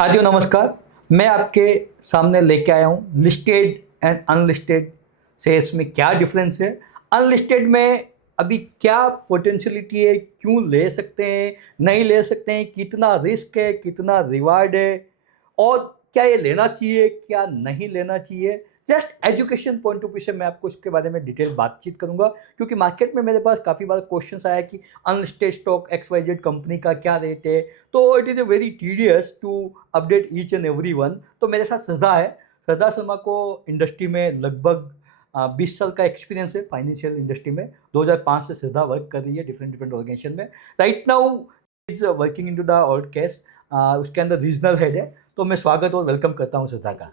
साथियों नमस्कार। मैं आपके सामने लेके आया हूँ लिस्टेड एंड अनलिस्टेड शेयर्स में क्या डिफरेंस है, अनलिस्टेड में अभी क्या पोटेंशियलिटी है, क्यों ले सकते हैं, नहीं ले सकते हैं, कितना रिस्क है, कितना रिवार्ड है और क्या ये लेना चाहिए, क्या नहीं लेना चाहिए। Just education point of view से मैं आपको इसके बारे में डिटेल बातचीत करूंगा, क्योंकि मार्केट में मेरे पास काफ़ी बार क्वेश्चंस आया कि अनलिस्टेड स्टॉक XYZ कंपनी का क्या रेट है। तो it is a very tedious to update each and every one. तो मेरे साथ श्रद्धा है। श्रद्धा शर्मा को इंडस्ट्री में लगभग 20 साल का एक्सपीरियंस है फाइनेंशियल इंडस्ट्री में। 2005 से श्रद्धा वर्क कर रही है डिफरेंट डिफरेंट ऑर्गेनाइजेशन में। Right now is working in to the all case, उसके अंदर रीजनल हेड है। तो मैं स्वागत और वेलकम करता हूँ श्रद्धा का।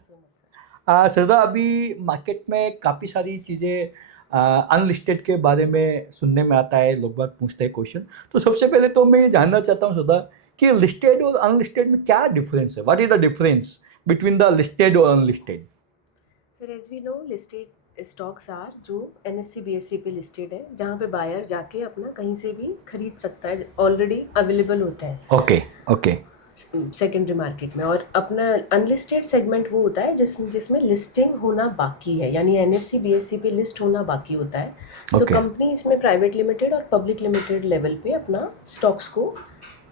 श्रद्धा, अभी मार्केट में काफ़ी सारी चीज़ें अनलिस्टेड के बारे में सुनने में आता है, लोग बाग पूछते हैं क्वेश्चन। तो सबसे पहले तो मैं ये जानना चाहता हूँ श्रद्धा कि लिस्टेड और अनलिस्टेड में क्या डिफरेंस है। What is the difference between the listed और unlisted? Sir as we know listed stocks are जो NSE BSE पे लिस्टेड है, जहाँ पे बायर जाके अपना कहीं से भी खरीद सकता है, ऑलरेडी अवेलेबल होता है ओके ओके सेकेंडरी मार्केट में। और अपना अनलिस्टेड सेगमेंट वो होता है जिसमें लिस्टिंग होना बाकी है, यानी NSE BSE पे लिस्ट होना बाकी होता है। सो कंपनी इसमें प्राइवेट लिमिटेड और पब्लिक लिमिटेड लेवल पे अपना स्टॉक्स को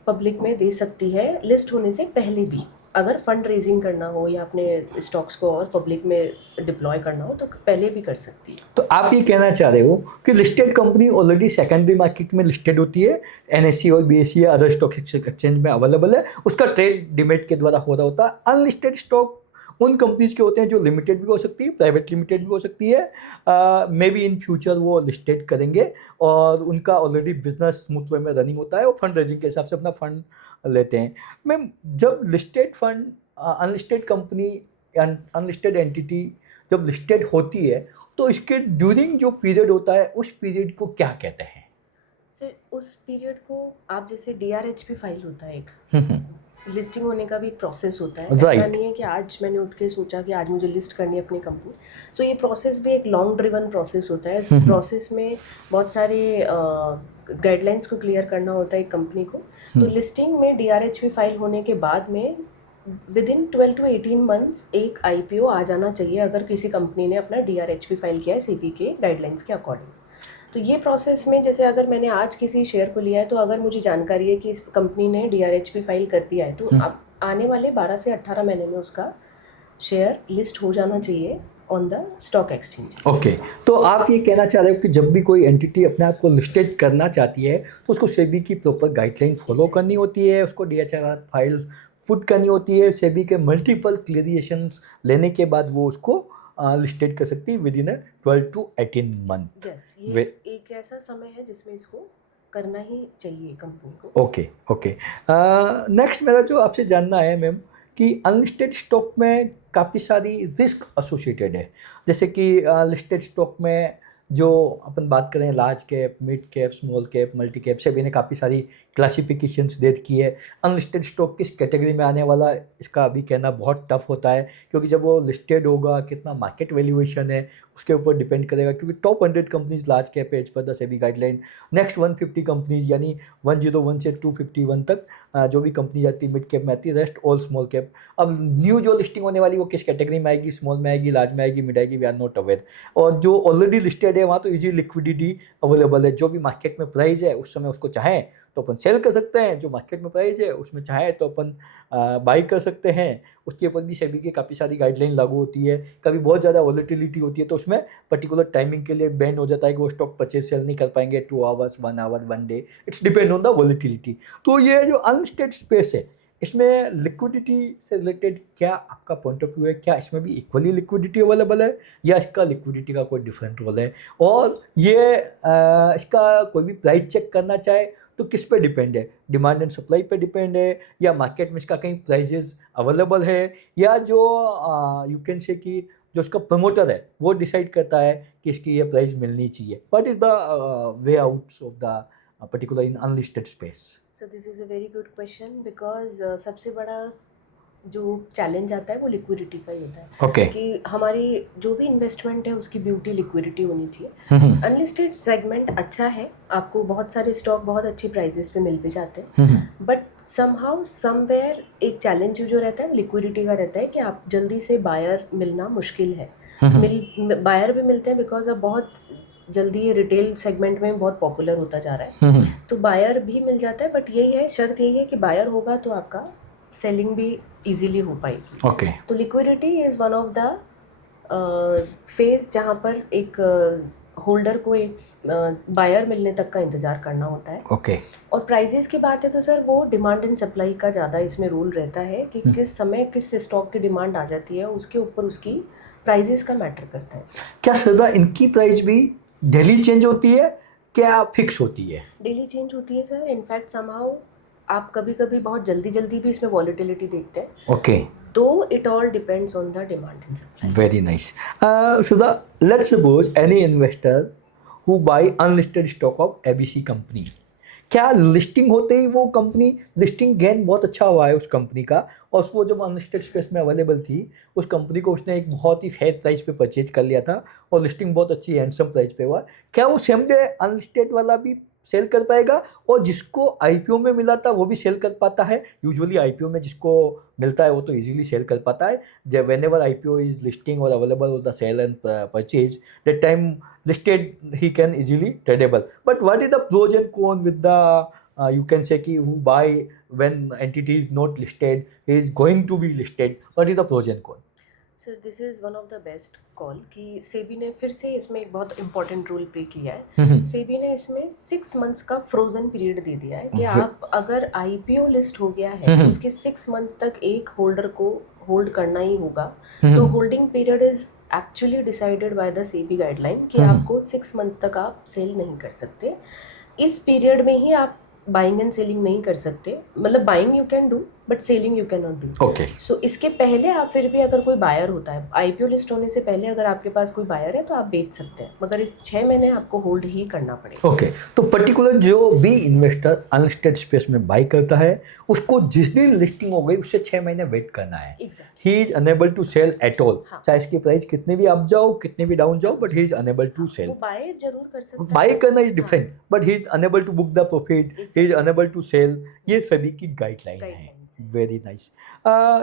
पब्लिक में दे सकती है लिस्ट होने से पहले भी। अगर फंड रेजिंग करना हो या अपने स्टॉक्स को और पब्लिक में डिप्लॉय करना हो तो पहले भी कर सकती है। तो आप ये कहना चाह रहे हो कि listed company already secondary market में लिस्टेड होती है, NSE और BSE या अदर स्टॉक एक्सचेंज में अवेलेबल है, उसका ट्रेड डीमैट के द्वारा हो रहा होता है। अनलिस्टेड स्टॉक उन कंपनीज के होते हैं जो लिमिटेड भी हो सकती है, प्राइवेट लिमिटेड भी हो सकती है, मे बी इन फ्यूचर वो लिस्टेड करेंगे और उनका ऑलरेडी बिजनेस स्मूथ वे में रनिंग होता है, वो फंड रेजिंग के हिसाब से अपना फंड लेते हैं। मैम, जब लिस्टेड फंड, अनलिस्टेड कंपनी या अनलिस्टेड एंटिटी जब लिस्टेड होती है तो इसके ड्यूरिंग जो पीरियड होता है उस पीरियड को क्या कहते हैं? सर उस पीरियड को आप जैसे DRHP फाइल होता है, एक लिस्टिंग होने का भी एक प्रोसेस होता है। ऐसा नहीं है कि आज मैंने उठ के सोचा कि आज मुझे लिस्ट करनी है अपनी कंपनी। सो ये प्रोसेस भी एक लॉन्ग ड्रिवन प्रोसेस होता है। इस प्रोसेस में बहुत सारे गाइडलाइंस को क्लियर करना होता है एक कंपनी को। तो लिस्टिंग में DRHP फाइल होने के बाद में विद इन 12 to 18 मंथ्स एक IPO आ जाना चाहिए, अगर किसी कंपनी ने अपना DRHP फाइल किया है SEBI के गाइडलाइंस के अकॉर्डिंग। तो ये प्रोसेस में जैसे अगर मैंने आज किसी शेयर को लिया है तो अगर मुझे जानकारी है कि इस कंपनी ने DRHP फाइल कर दिया है तो अब आने वाले 12 से 18 महीने में उसका शेयर लिस्ट हो जाना चाहिए on the stock exchange. Okay, तो आप ये कहना चाह रहे हो कि जब भी कोई एंटिटी अपने आप को लिस्टेड करना चाहती है तो उसको सेबी की प्रॉपर गाइडलाइन फॉलो करनी होती है, उसको DHR फाइल पुट करनी होती है, सेबी के मल्टीपल क्लियरेशंस लेने के बाद वो उसको लिस्टेड कर सकती है with in 12 to 18 month. Yes, ये एक ऐसा समय है जिसमें इसको करना ही चाहिए कंपनी को। Okay okay. नेक्स्ट मेरा जो आपसे जानना है मैम कि अनलिस्टेड स्टॉक में काफ़ी सारी रिस्क एसोसिएटेड है, जैसे कि लिस्टेड स्टॉक में जो अपन बात करें large cap, mid cap, small cap, multi cap, SEBI ने काफ़ी सारी क्लासिफिकेशंस दे रखी है। अनलिस्टेड स्टॉक किस कैटेगरी में आने वाला इसका अभी कहना बहुत टफ होता है, क्योंकि जब वो लिस्टेड होगा कितना मार्केट वैल्यूएशन है उसके ऊपर डिपेंड करेगा, क्योंकि टॉप 100 कंपनीज लार्ज कैप है as per the SEBI guideline. Next 150 companies यानी 101 से 251 तक जो भी कंपनी जाती है मिड कैप में आती है, रेस्ट ऑल स्मॉल कैप। अब न्यू जो लिस्टिंग होने वाली वो किस कैटेगरी में आएगी, स्मॉल में आएगी, लार्ज में आएगी, मिड आएगी, वी आर नॉट अवेयर। और जो ऑलरेडी लिस्टेड है वहाँ तो इजी लिक्विडिटी अवेलेबल है, जो भी मार्केट में प्राइस है उस समय उसको चाहें तो अपन सेल कर सकते हैं, जो मार्केट में प्राइस है उसमें चाहे तो अपन बाई कर सकते हैं। उसके ऊपर भी सेबी की काफ़ी सारी गाइडलाइन लागू होती है। कभी बहुत ज़्यादा वॉलेटिलिटी होती है तो उसमें पर्टिकुलर टाइमिंग के लिए बैन हो जाता है कि वो स्टॉक परचेज सेल नहीं कर पाएंगे 2 hours, 1 hour, 1 day, it's depend on the volatility. तो ये जो अनलिस्टेड स्पेस है इसमें लिक्विडिटी से रिलेटेड क्या आपका पॉइंट ऑफ व्यू है? क्या इसमें भी इक्वली लिक्विडिटी अवेलेबल है या इसका लिक्विडिटी का कोई डिफरेंट रोल है? और ये इसका कोई भी प्राइस चेक करना चाहे तो किस पे डिपेंड है? डिमांड एंड सप्लाई पे डिपेंड है या मार्केट में इसका कहीं प्राइजेस अवेलेबल है, या जो यू कैन से कि जो इसका प्रमोटर है वो डिसाइड करता है कि इसकी ये प्राइस मिलनी चाहिए? What is the way outs of the particular in unlisted space? So this is a very good question because सबसे बड़ा जो चैलेंज आता है वो लिक्विडिटी का ही होता है। Okay. कि हमारी जो भी इन्वेस्टमेंट है उसकी ब्यूटी लिक्विडिटी होनी चाहिए। अनलिस्टेड सेगमेंट अच्छा है, आपको बहुत सारे स्टॉक बहुत अच्छी प्राइसेस पे मिल भी जाते हैं, बट समहाउ समवेयर एक चैलेंज जो रहता है लिक्विडिटी का रहता है कि आप जल्दी से बायर मिलना मुश्किल है। बायर भी मिलते हैं बिकॉज अब बहुत जल्दी ये रिटेल सेगमेंट में बहुत पॉपुलर होता जा रहा है, तो बायर भी मिल जाता है। बट यही है, शर्त यही है कि बायर होगा तो आपका सेलिंग भी इजीली हो पाएगी। ओके तो liquidity is one of the phase जहाँ पर एक होल्डर को एक बायर मिलने तक का इंतज़ार करना होता है। ओके और प्राइजेस की बात है तो सर वो डिमांड एंड सप्लाई का ज़्यादा इसमें रोल रहता है कि किस समय किस स्टॉक की डिमांड आ जाती है, उसके ऊपर उसकी प्राइजेस का मैटर करता है। क्या सदा इनकी प्राइस भी डेली चेंज होती है, क्या फिक्स होती है? डेली चेंज होती है सर। इनफैक्ट समहाउ आप कभी कभी बहुत जल्दी जल्दी भी इसमें वॉलिटिलिटी देखते हैं। ओके, दो it all depends on the demand and supply. very nice. Sudha, let's suppose any investor who buy unlisted stock of ABC company. क्या लिस्टिंग होते ही वो कंपनी लिस्टिंग गेन बहुत अच्छा हुआ है उस कंपनी का, और वो जब अनलिस्टेड स्पेस में अवेलेबल थी उस कंपनी को उसने एक बहुत ही फेयर प्राइस पे परचेज कर लिया था और लिस्टिंग बहुत अच्छी हैंडसम प्राइस पे हुआ, क्या वो सेम डे अनलिस्टेड वाला भी सेल कर पाएगा और जिसको आईपीओ में मिला था वो भी सेल कर पाता है? यूजुअली आईपीओ में जिसको मिलता है वो तो इजीली सेल कर पाता है, जब whenever IPO is listing और available of the sale and purchase that time listed he can easily tradable. But what is the pros and cons with the you can say ki who buy when entity is not listed is going to be listed? What is the pros and cons? Sir this is one of the best call कि सेबी ने फिर से इसमें एक बहुत important role play किया है। सेबी ने इसमें 6 मंथ्स का फ्रोजन पीरियड दे दिया है कि आप अगर आईपीओ लिस्ट हो गया है तो उसके 6 मंथ्स तक एक होल्डर को होल्ड करना ही होगा। तो holding period is actually decided by the SEBI guideline कि आपको 6 मंथ्स तक आप सेल नहीं कर सकते। इस पीरियड में ही आप बाइंग एंड सेलिंग नहीं कर सकते, मतलब buying you can do but selling you can not do. Okay, so इसके पहले आप फिर भी अगर कोई बायर होता है आईपीओ लिस्ट होने से पहले अगर आपके पास कोई बायर है तो आप बेच सकते हैं, मगर इस 6 महीने आपको होल्ड ही करना पड़ेगा। ओके, तो पर्टिकुलर जो भी इन्वेस्टर अनलिस्टेड स्पेस में बाई करता है उसको जिस दिन लिस्टिंग हो गई उससे 6 महीने वेट करना है। Exactly, he is unable to sell at all, हाँ। चाहे इसकी प्राइस कितने भी अप जाओ कितने भी डाउन जाओ, but he is unable to sell. वो बाय जरूर कर सकता है, बाई करना is different, but he is unable to book the profit, he is unable to sell. ये सभी की गाइडलाइन है। Very nice.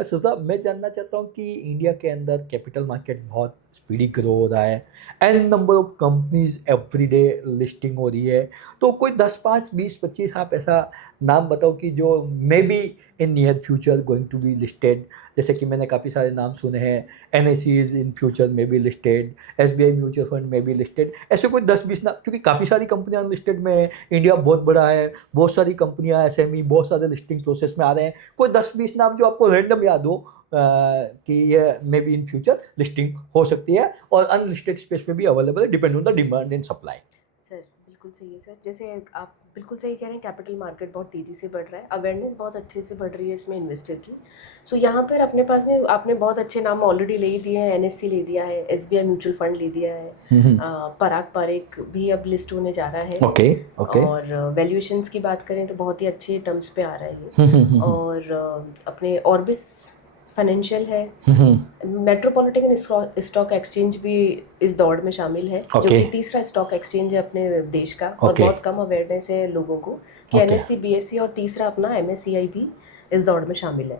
सुधा, मैं जानना चाहता हूँ कि इंडिया के अंदर कैपिटल मार्केट बहुत स्पीडी ग्रो हो रहा है, an number of companies every day listing हो रही है, तो कोई 10, 5, 20, 25 आप ऐसा नाम बताओ कि जो may be in near future going to be listed. जैसे कि मैंने काफ़ी सारे नाम सुने हैं, NSEs इन फ्यूचर में be listed, SBI mutual fund में बी लिस्टेड, ऐसे कोई 10-20 नाम, क्योंकि काफ़ी सारी कंपनियां अनलिस्टेड में है, इंडिया बहुत बड़ा है, बहुत सारी कंपनियां SME बहुत सारे लिस्टिंग प्रोसेस में आ रहे हैं। कोई 10-20 नाम जो आपको रैंडम याद हो कि ये मे बी इन फ्यूचर लिस्टिंग हो सकती है और अनलिस्टेड स्पेस में भी अवेलेबल है, depend on the demand and supply. Sir बिल्कुल सही है सर, जैसे आप बिल्कुल सही कह रहे हैं, कैपिटल मार्केट बहुत तेज़ी से बढ़ रहा है, अवेयरनेस बहुत अच्छे से बढ़ रही है इसमें इन्वेस्टर की। सो यहाँ पर अपने पास ने आपने बहुत अच्छे नाम ऑलरेडी ले दिए हैं, NSE ले दिया है, SBI म्यूचुअल फंड ले दिया है, पराग पारेख भी अब लिस्ट होने जा रहा है। ओके, और वैल्यूएशंस की बात करें तो बहुत ही अच्छे टर्म्स पे आ रहा है ये। और अपने ऑर्बिस फाइनेंशियल है, मेट्रोपॉलिटन स्टॉक एक्सचेंज भी इस दौड़ में शामिल है, जो कि तीसरा स्टॉक एक्सचेंज है अपने देश का, और बहुत कम अवेयरनेस है लोगों को कि NSE BSE और तीसरा अपना MSCI भी इस दौड़ में शामिल है।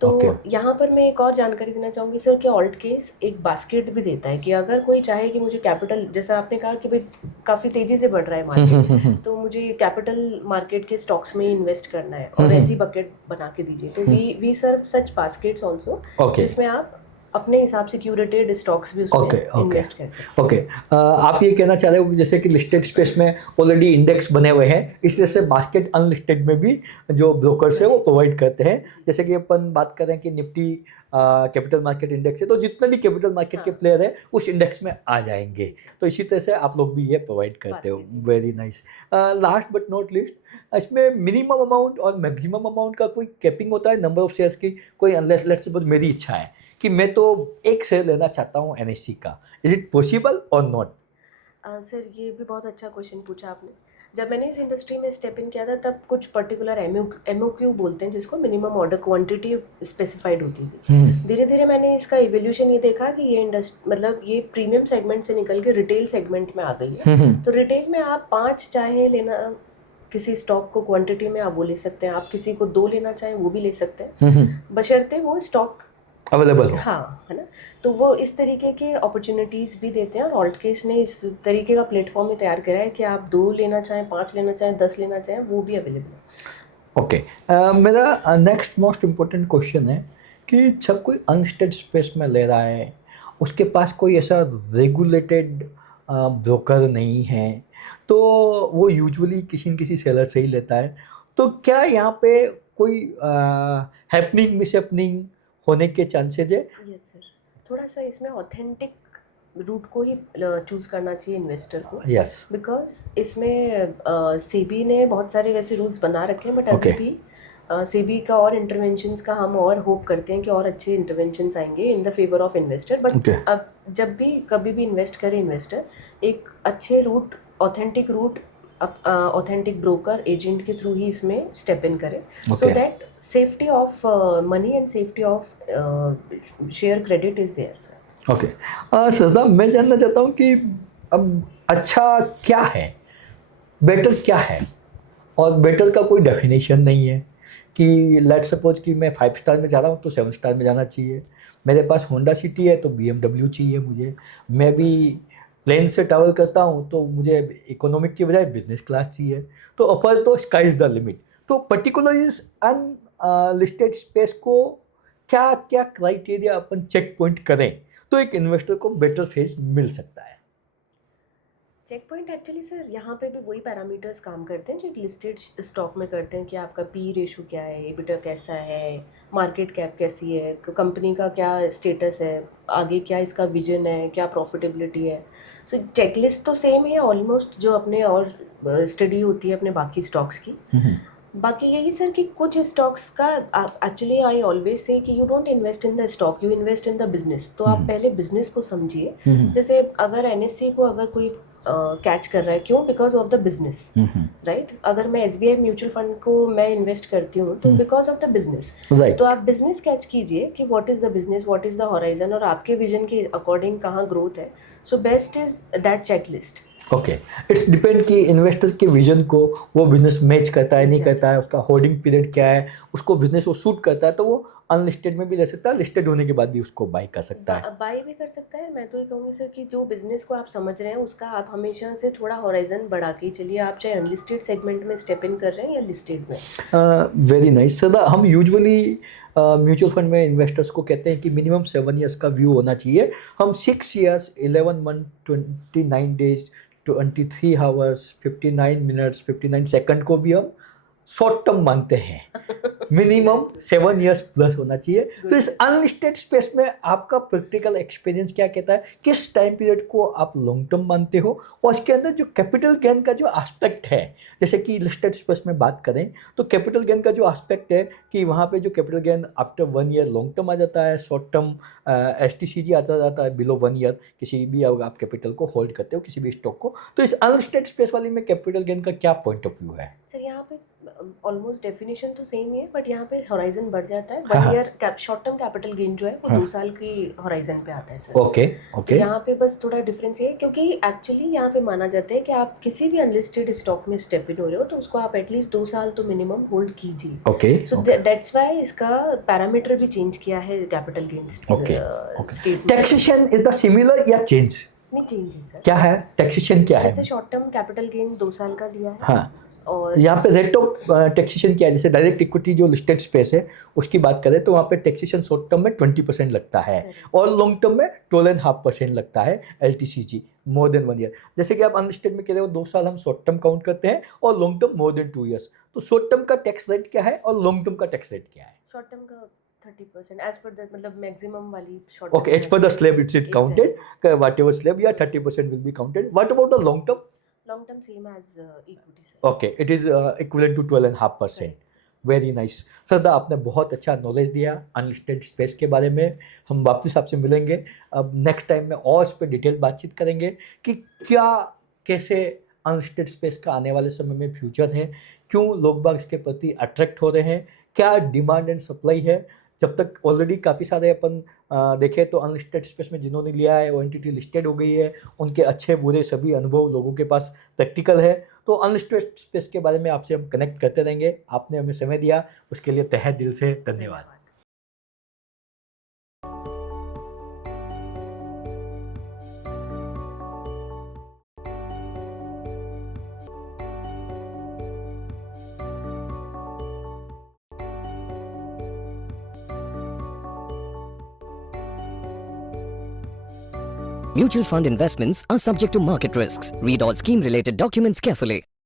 तो यहाँ पर मैं एक और जानकारी देना चाहूँगी सर कि ऑल्ट केस एक बास्केट भी देता है कि अगर कोई चाहे कि मुझे कैपिटल, जैसा आपने कहा कि भाई काफ़ी तेज़ी से बढ़ रहा है मार्केट, तो मुझे कैपिटल मार्केट के स्टॉक्स में इन्वेस्ट करना है और ऐसी बकेट बना के दीजिए, तो we serve such baskets also, जिसमें आप अपने हिसाब से क्यूरेटेड स्टॉक्स भी उसमें इन्वेस्ट कर सकते हैं। ओके, आप ये कहना चाह रहे हो कि जैसे कि लिस्टेड स्पेस में ऑलरेडी इंडेक्स बने हुए हैं, इसलिए से बास्केट अनलिस्टेड में भी जो ब्रोकर्स है वो प्रोवाइड करते हैं। जैसे कि अपन बात करें कि निफ्टी कैपिटल मार्केट इंडेक्स है, तो जितने भी कैपिटल मार्केट के प्लेयर है उस इंडेक्स में आ जाएंगे, तो इसी तरह से आप लोग भी ये प्रोवाइड करते हो। Very nice. Last but not least, इसमें मिनिमम अमाउंट और मैक्सिमम अमाउंट का कोई कैपिंग होता है नंबर ऑफ शेयर्स की? कोई अनलेस लेट्स सपोज मेरी इच्छा है कि मैं तो एक शेयर लेना चाहता हूँ NSE का, इज इट पॉसिबल और नॉट? सर ये भी बहुत अच्छा क्वेश्चन पूछा आपने। जब मैंने इस इंडस्ट्री में स्टेप इन किया था तब कुछ पर्टिकुलर MOQ बोलते हैं जिसको, मिनिमम ऑर्डर क्वांटिटी स्पेसिफाइड होती थी। धीरे धीरे मैंने इसका इवोल्यूशन ये देखा कि ये मतलब ये प्रीमियम सेगमेंट से निकल के रिटेल सेगमेंट में आ गई है। तो रिटेल में आप 5 चाहे लेना किसी स्टॉक को क्वांटिटी में आप वो ले सकते हैं, आप किसी को 2 लेना चाहें वो भी ले सकते हैं, बशर्ते वो स्टॉक अवेलेबल हो। हाँ, है ना? तो वो इस तरीके के अपॉर्चुनिटीज़ भी देते हैं, और ऑल्टकेस ने इस तरीके का प्लेटफॉर्म ही तैयार करा है कि आप 2 लेना चाहें, 5 लेना चाहें, 10 लेना चाहें, वो भी अवेलेबल है। ओके, मेरा नेक्स्ट मोस्ट इम्पोर्टेंट क्वेश्चन है कि जब कोई अनलिस्टेड स्पेस में ले रहा है, उसके पास कोई ऐसा रेगुलेटेड ब्रोकर नहीं है, तो वो यूजुअली किसी न किसी सेलर से ही लेता है। तो क्या यहाँ पे कोई हैपनिंग मिसहैपनिंग होने के चांसेज है? यस सर, थोड़ा सा इसमें ऑथेंटिक रूट को ही चूज़ करना चाहिए इन्वेस्टर को, यस। बिकॉज इसमें सेबी ने बहुत सारे वैसे रूल्स बना रखे हैं, बट अभी Okay. भी सेबी का और इंटरवेंशंस का हम और होप करते हैं कि और अच्छे इंटरवेंशंस आएंगे in the favour of investor. But Okay. अब जब भी कभी भी इन्वेस्ट करे इन्वेस्टर, एक अच्छे route, authentic route, authentic broker agent के थ्रू ही इसमें स्टेप इन करे, so Okay. That safety of money and safety of share credit is there sir. Okay, सरदा मैं जानना चाहता हूँ कि अब अच्छा क्या है, बेटर क्या है? और बेटर का कोई डेफिनेशन नहीं है कि लेट्स सपोज कि मैं 5 स्टार में जा रहा हूँ तो 7 स्टार में जाना चाहिए, मेरे पास होंडा सिटी है तो BMW चाहिए मुझे, मैं भी प्लेन से ट्रैवल करता हूँ तो मुझे इकोनॉमिक की बजाय बिजनेस क्लास चाहिए। तो अपर तो स्काई इज़ द लिमिट। तो पर्टिकुलर इस अनलिस्टेड स्पेस को क्या क्या क्राइटेरिया अपन चेक पॉइंट करें तो एक इन्वेस्टर को बेटर फेस मिल सकता है? चेक पॉइंट एक्चुअली सर यहाँ पे भी वही पैरामीटर्स काम करते हैं जो एक लिस्टेड स्टॉक में करते हैं, कि आपका पी रेशो क्या है, एबिटा कैसा है, मार्केट कैप कैसी है, कंपनी का क्या स्टेटस है, आगे क्या इसका विजन है, क्या प्रॉफिटेबिलिटी है। सो चेकलिस्ट तो सेम है ऑलमोस्ट जो अपने और स्टडी होती है अपने बाकी स्टॉक्स की। बाकी यही सर कि कुछ स्टॉक्स का एक्चुअली आई ऑलवेज से कि you don't invest in the stock, you invest in the business. तो आप पहले बिजनेस को समझिए। जैसे अगर एनएससी को अगर कोई कैच कर रहा है, क्यों? Because of the business, right? अगर मैं एसबीआई म्यूचुअल फंड को मैं इन्वेस्ट करती हूँ तो बिकॉज ऑफ द बिजनेस। तो आप बिजनेस कैच कीजिए कि what is the business, what is the horizon, और आपके विजन के अकॉर्डिंग कहाँ ग्रोथ है। So best is that checklist. Okay, it's depend कि इन्वेस्टर के विजन को वो बिजनेस मैच करता है, नहीं करता है, उसका होल्डिंग पीरियड क्या है, उसको बिजनेस वो सूट करता है तो वो अनलिस्टेड में भी ले सकता है, लिस्टेड होने के बाद भी उसको बाय कर सकता है। बाय भी कर सकता है। मैं तो ये कहूँगी सर कि जो बिजनेस को आप समझ रहे हैं उसका आप हमेशा से थोड़ा हॉराइजन बढ़ा के चलिए, आप चाहे अनलिस्टेड सेगमेंट में स्टेप इन कर रहे हैं या लिस्टेड में। Very nice sir. हम यूजुअली म्यूचुअल फंड में इन्वेस्टर्स को कहते हैं कि मिनिमम 7 ईयर्स का व्यू होना चाहिए। हम 6 years 11 month 29 days 23 hours 59 minutes 59 second को भी हम शॉर्ट टर्म मानते हैं। मिनिमम 7 ईयर्स प्लस होना चाहिए। तो इस अनलिस्टेड स्पेस में आपका प्रैक्टिकल एक्सपीरियंस क्या कहता है, किस टाइम पीरियड को आप लॉन्ग टर्म मानते हो, और उसके अंदर जो कैपिटल गेन का जो एस्पेक्ट है, जैसे कि लिस्टेड स्पेस में बात करें तो कैपिटल गेन का जो एस्पेक्ट है कि वहाँ पे जो capital gain after 1 year long term आ जाता है, शॉर्ट टर्म STCG आता जाता है बिलो 1 ईयर किसी भी आप कैपिटल को होल्ड करते हो किसी भी स्टॉक को। तो इस अनलिस्टेड स्पेस वाली में कैपिटल गेन का क्या पॉइंट ऑफ व्यू है? सर यहाँ पे ऑलमोस्ट डेफिनेशन तो सेम ही है, बट यहाँ पे हॉराइजन बढ़ जाता है। हाँ। 1 year short term capital gain जो है वो 2 साल की हॉराइजन पे आता है सर। ओके ओके, यहाँ पे बस थोड़ा डिफरेंस ये है क्योंकि एक्चुअली यहाँ पे माना जाता है कि आप किसी भी अनलिस्टेड स्टॉक में स्टेप इन हो रहे हो तो उसको आप एटलीस्ट 2 साल तो मिनिमम होल्ड कीजिए। ओके, सो दैट्स व्हाई इसका पैरामीटर भी चेंज किया है capital gains state. Taxation is the similar या चेंज? नहीं, चेंज है सर। क्या है टैक्सेशन, क्या है? जैसे शॉर्ट टर्म कैपिटल गेन 2 साल का लिया है। हाँ, और यहाँ पे रेट ऑफ टैक्सेशन क्या है? जैसे डायरेक्ट इक्विटी जो लिस्टेड स्पेस है उसकी बात करें तो वहाँ पे टैक्सेशन शॉर्ट टर्म में 20% लगता है और लॉन्ग टर्म में 12.5% लगता है LTCG मोर देन 1 ईयर। जैसे कि आप अनलिस्टेड में कह रहे हो 2 साल हम शॉर्ट टर्म काउंट करते हैं और long term more than 2 years. तो शॉर्ट टर्म का टैक्स रेट क्या है और लॉन्ग टर्म का टैक्स रेट क्या है? शॉर्ट टर्म का 30% एज पर द मतलब मैक्सिमम वाली short. Okay, as per the slab it's it counted, whatever slab, yeah, 30% will be counted. What about the long term? long term same as equity sir. Okay, it is equivalent to 12.5%. Very nice sir, आपने बहुत अच्छा knowledge दिया unlisted space के बारे में। हम वापस आपसे मिलेंगे अब नेक्स्ट टाइम में और इस पर डिटेल बातचीत करेंगे कि क्या कैसे अनलिस्टेड स्पेस का आने वाले समय में फ्यूचर है, क्यों लोग बाग इसके प्रति अट्रैक्ट हो रहे हैं, क्या डिमांड एंड सप्लाई है। जब तक ऑलरेडी काफ़ी सारे अपन देखें तो अनलिस्टेड स्पेस में जिन्होंने लिया है वो एंटिटी लिस्टेड हो गई है, उनके अच्छे बुरे सभी अनुभव लोगों के पास प्रैक्टिकल है। तो अनलिस्टेड स्पेस के बारे में आपसे हम कनेक्ट करते रहेंगे। आपने हमें समय दिया उसके लिए तहे दिल से धन्यवाद। Mutual fund investments are subject to market risks. Read all scheme-related documents carefully.